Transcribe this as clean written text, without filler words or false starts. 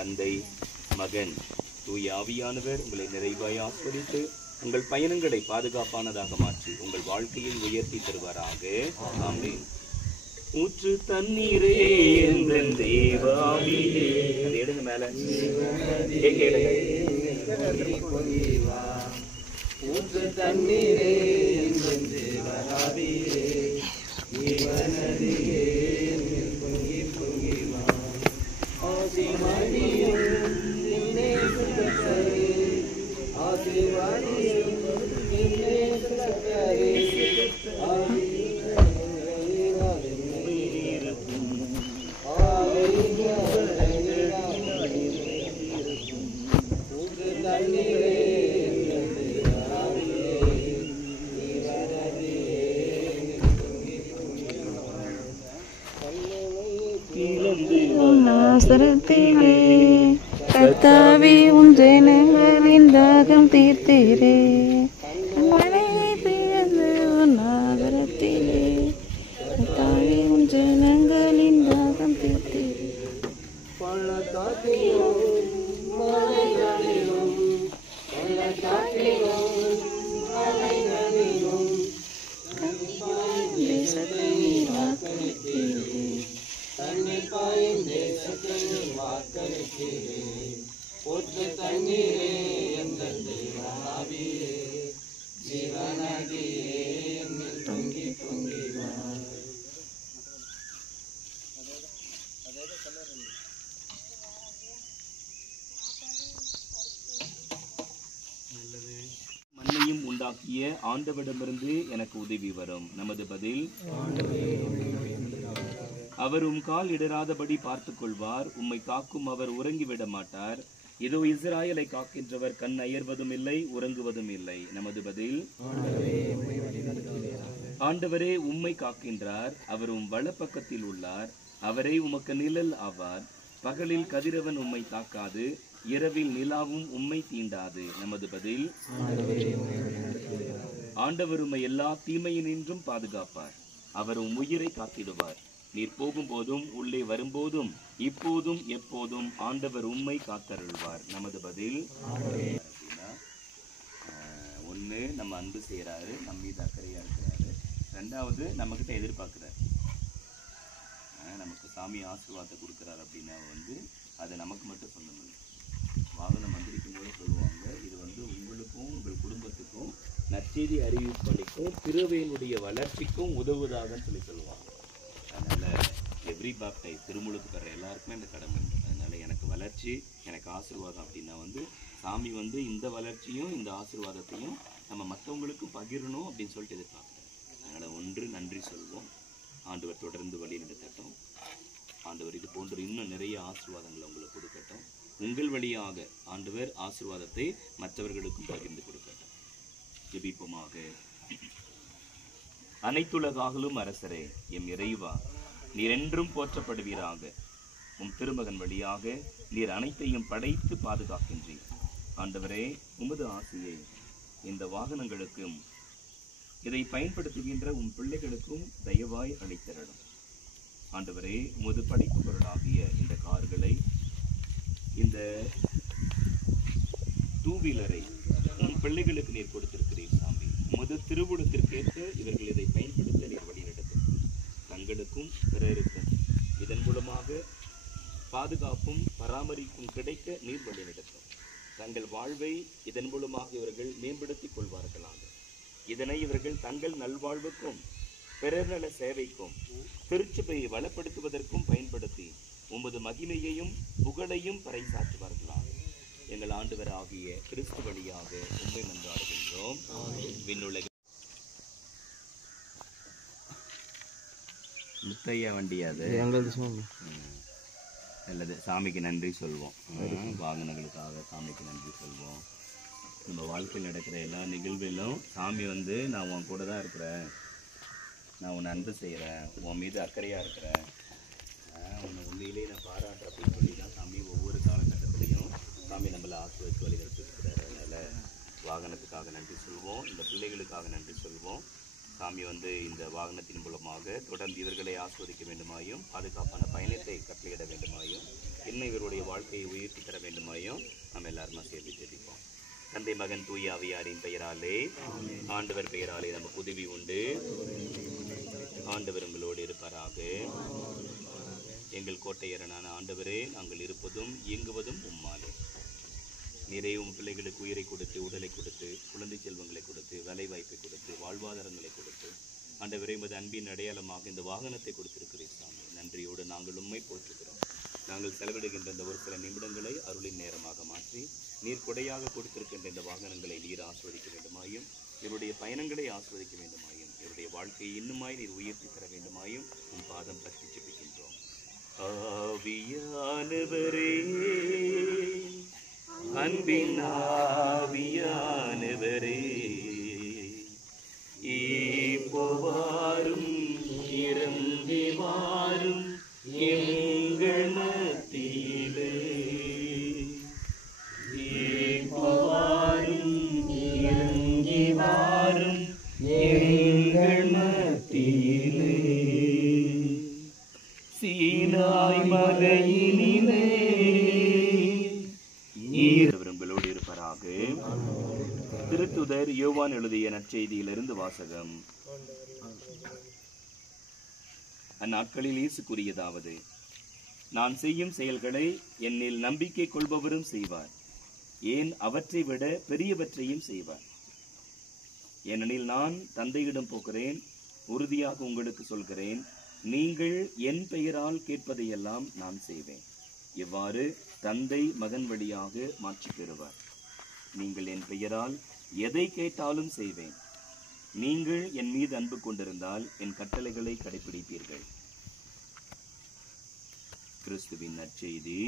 தந்தை, மகன், தூய ஆவியானவர் உங்களை நிறைவாய் ஆஸ்வதித்து உங்கள் பயணங்களை பாதுகாப்பானதாக மாற்றி உங்கள் வாழ்க்கையை உயர்த்தி தருவாராக. ஆமென். ஊற்று தண்ணீரே எந்தன் தேவாவியே, அது எடுங்க மேல கேளுங்க. ஊற்று தண்ணீரே எந்தன் தேவாவியே, ஜீவநதியே பொங்கி பொங்கி வா. ஆசீர்வாதியும் நின்னே சுத்தரே, ஆசீர்வாதியும் நின்னே சுத்தரே, நாசரத்திலே கர்த்தாவே உம் ஜனங்களின் தாகம் தீர்த்தீரே. மழையை பிறந்து உன் நாசரத்திலே கர்த்தாவே உம் ஜனங்களின் தாகம் தீர்த்தீரே. மண்ணையும் உண்டாக்கிய ஆண்டவரிடமிருந்து எனக்கு உதவி வரும். நமது பதில், அவர் உம் கால் இடராதபடி பார்த்துக் கொள்வார். உம்மை காக்கும் அவர் உறங்கிவிட மாட்டார். இதோ இஸ்ராயலை காக்கின்றவர் கண் அயர்வதும் இல்லை, உறங்குவதும் இல்லை. நமது பதில், ஆண்டவரே உம்மை காக்கின்றார். அவர் உம் வலப்பக்கத்தில் உள்ளார். அவரே உமக்கு நிழல் ஆவார். பகலில் கதிரவன் உம்மை தாக்காது, இரவில் நிலாவும் உம்மை தீண்டாது. நமது பதில், ஆண்டவர் உம்மை எல்லா தீமையினின்றும் பாதுகாப்பார். அவர் உம் உயிரை காத்திடுவார். நீர் போகும்போதும் உள்ளே வரும்போதும் இப்போதும் எப்போதும் ஆண்டவர் உம்மை காத்தருள்வார். நமது பதில், ஒன்று நம்ம அன்பு செய்யறாரு, நம்ம மீது அக்கறையா இருக்கிறாரு. ரெண்டாவது நம்ம கிட்ட எதிர்பார்க்கிறார், நமக்கு சாமி ஆசீர்வாதத்தை கொடுக்குறாரு அப்படின்னா அது நமக்கு மட்டும் சொந்தம் இல்லை. வாகனம் மந்திரிக்கும் போது சொல்லுவாங்க, இது உங்களுக்கும் உங்கள் குடும்பத்துக்கும் நற்செய்தி அறிவிப்பளிக்கும் திருவையினுடைய வளர்ச்சிக்கும் உதவுவதாகன்னு சொல்லுவாங்க. அதனால எவ்ரி பாப்டைஸ் திருமுழுக்கு பெற எல்லாருக்குமே அந்த கடமை உண்டு. அதனால எனக்கு வளர்ச்சி, எனக்கு ஆசீர்வாதம் அப்படின்னா சாமி இந்த வளர்ச்சியும் இந்த ஆசீர்வாதத்தையும் நம்ம மற்றவங்களுக்கும் பகிரணும் அப்படின்னு சொல்லிட்டு எதிர்பார்க்குறேன். அதனால ஒன்று நன்றி சொல்வோம். ஆண்டவர் தொடர்ந்து வழி நடத்தட்டும். ஆண்டவர் இது போன்ற இன்னும் நிறைய ஆசீர்வாதங்களை உங்களுக்கு கொடுக்கட்டும். உங்கள் வழியாக ஆண்டவர் ஆசீர்வாதத்தை மற்றவர்களுக்கும் பகிர்ந்து கொடுக்கட்டும். ஜெபிப்போமாக. அனைத்துலகாகலும் அரசரே, எம் இறைவா, நீர் என்றும் போற்றப்படுவீராக. உம் திருமகன் வழியாக நீர் அனைத்தையும் படைத்து பாதுகாக்கின்றீர். ஆண்டவரே, உமது ஆசையை இந்த வாகனங்களுக்கும் இதை பயன்படுத்துகின்ற உம் பிள்ளைகளுக்கும் தயவாய் அளித்தரணும். ஆண்டவரே, உமது படைப்பு பொருளாகிய இந்த கார்களை, இந்த டூ வீலரை உம் பிள்ளைகளுக்கு நீர் கொடுத்திருக்கிறீர் சாமி. உமது திருவுளத்திற்கேற்ப இவர்கள் இதை பயன்படுத்த நீர் வழி நடத்தும். தங்களுக்கும் பிறருக்கும் இதன் மூலமாக பாதுகாப்பும் பராமரிப்பும் கிடைக்க நீர் வழி நடத்தும். தங்கள் வாழ்வை இதன் மூலமாக இவர்கள் மேம்படுத்திக் கொள்வார்களாக. இதனை இவர்கள் தங்கள் நல்வாழ்வுக்கும் பிறர் நல சேவைக்கும் திருச்சபையை வளப்படுத்துவதற்கும் பயன்படுத்தி உமது மகிமையையும் புகழையும் பறைசாற்றுவார்களாக. எங்கள் ஆண்டவர் ஆகிய கிறிஸ்து வழியாக உண்மை மன்றாடுகின்றோம். விண்ணுலக முத்தையா வண்டியாது அல்லது சாமிக்கு நன்றி சொல்வோம். வாகனங்களுக்காக சாமிக்கு நன்றி சொல்வோம். நம்ம வாழ்க்கையில் நடக்கிற எல்லா நிகழ்விலும் சாமி நான் உன் கூட தான் இருக்கிறேன், நான் உன்னை அன்பு செய்கிறேன், உன் மீது அக்கறையாக இருக்கிறேன், உன்னை உண்மையிலே நான் பாராட்டுறேன் அப்படின்னு சொல்லி தான் சாமி ஒவ்வொரு காலகட்டத்திலையும் சாமி நம்மளை ஆசீர்வதித்து வழிநடத்திருக்கிறார். அதனால் வாகனத்துக்காக நன்றி சொல்வோம், இந்த பிள்ளைகளுக்காக நன்றி சொல்வோம். சாமி வந்து இந்த வாகனத்தின் மூலமாக தொடர்ந்து இவர்களை ஆஸ்வதிக்க வேண்டுமாயும், பாதுகாப்பான பயணத்தை கட்டளையிட வேண்டுமாயும், இன்னும் இவருடைய வாழ்க்கையை உயர்த்தி தர வேண்டுமாயும் நம்ம எல்லாருமா சேர்ந்து ஜெபிப்போம். தந்தை மகன் தூய ஆவியாரின் பெயராலே, ஆண்டவர் பெயராலே நமக்கு உதவி உண்டு. ஆண்டவர் உங்களோடு இருப்பாராக. எங்கள் கோட்டையரனான ஆண்டவரே, நாங்கள் இருப்பதும் இயங்குவதும் உம்மாலே. நிறையும் பிள்ளைகளுக்கு உயிரை கொடுத்து, உடலை கொடுத்து, குழந்தை செல்வங்களை கொடுத்து, வேலை வாய்ப்பை கொடுத்து, வாழ்வாதாரங்களை கொடுத்து, ஆண்டவரே உமது அன்பின் அடையாளமாக இந்த வாகனத்தை கொடுத்திருக்கிறீர் சாமி. நன்றியோடு நாங்கள் உம்மை போற்றுகிறோம். நாங்கள் செலவிடுகின்ற இந்த ஒரு சில நிமிடங்களை அருளின் நேரமாக மாற்றி நீர் கொடையாக கொடுத்திருக்கின்ற இந்த வாகனங்களை நீர் ஆஸ்வதிக்க வேண்டுமாயும், இவருடைய பயணங்களை ஆஸ்வதிக்க வேண்டுமாயும், இவருடைய வாழ்க்கையை இன்னுமாய் நீர் உயர்த்தி தர வேண்டுமாயும் உன் பாதம் பற்றி ஜெபிக்கின்றோம். ஆவியானவரே, அன்பின் ஆவியானவரே, இப்போ வாரும், இறங்கி வாரும் எங்கள் மத்தியிலே. இப்போ வாரும், இறங்கி வாரும் எங்கள் மத்தியிலே. சீனாய் மலையினிலே உங்களோடு இருப்பராக. திருத்துதர் யோவான் எழுதிய நற்செய்தியிலிருந்து வாசகம். அந்நாட்களில் இயேசு கூறியதாவது: நான் செய்யும் செயல்களை என்னில் நம்பிக்கை கொள்பவரும் செய்வார், ஏன் அவற்றை விட பெரியவற்றையும் செய்வார். ஏனெனில் நான் தந்தையிடம் போகிறேன். உறுதியாக உங்களுக்கு சொல்கிறேன், நீங்கள் என் பெயரால் கேட்பதையெல்லாம் நான் செய்வேன். இவ்வாறு தந்தை மகன் வழியாக மாற்றி பெறுவார். நீங்கள் என் பெயரால் எதை கேட்டாலும் செய்வேன். நீங்கள் என் மீது அன்பு கொண்டிருந்தால் என் கட்டளைகளை கடைபிடிப்பீர்கள். கிறிஸ்துவின் நற்செய்தி.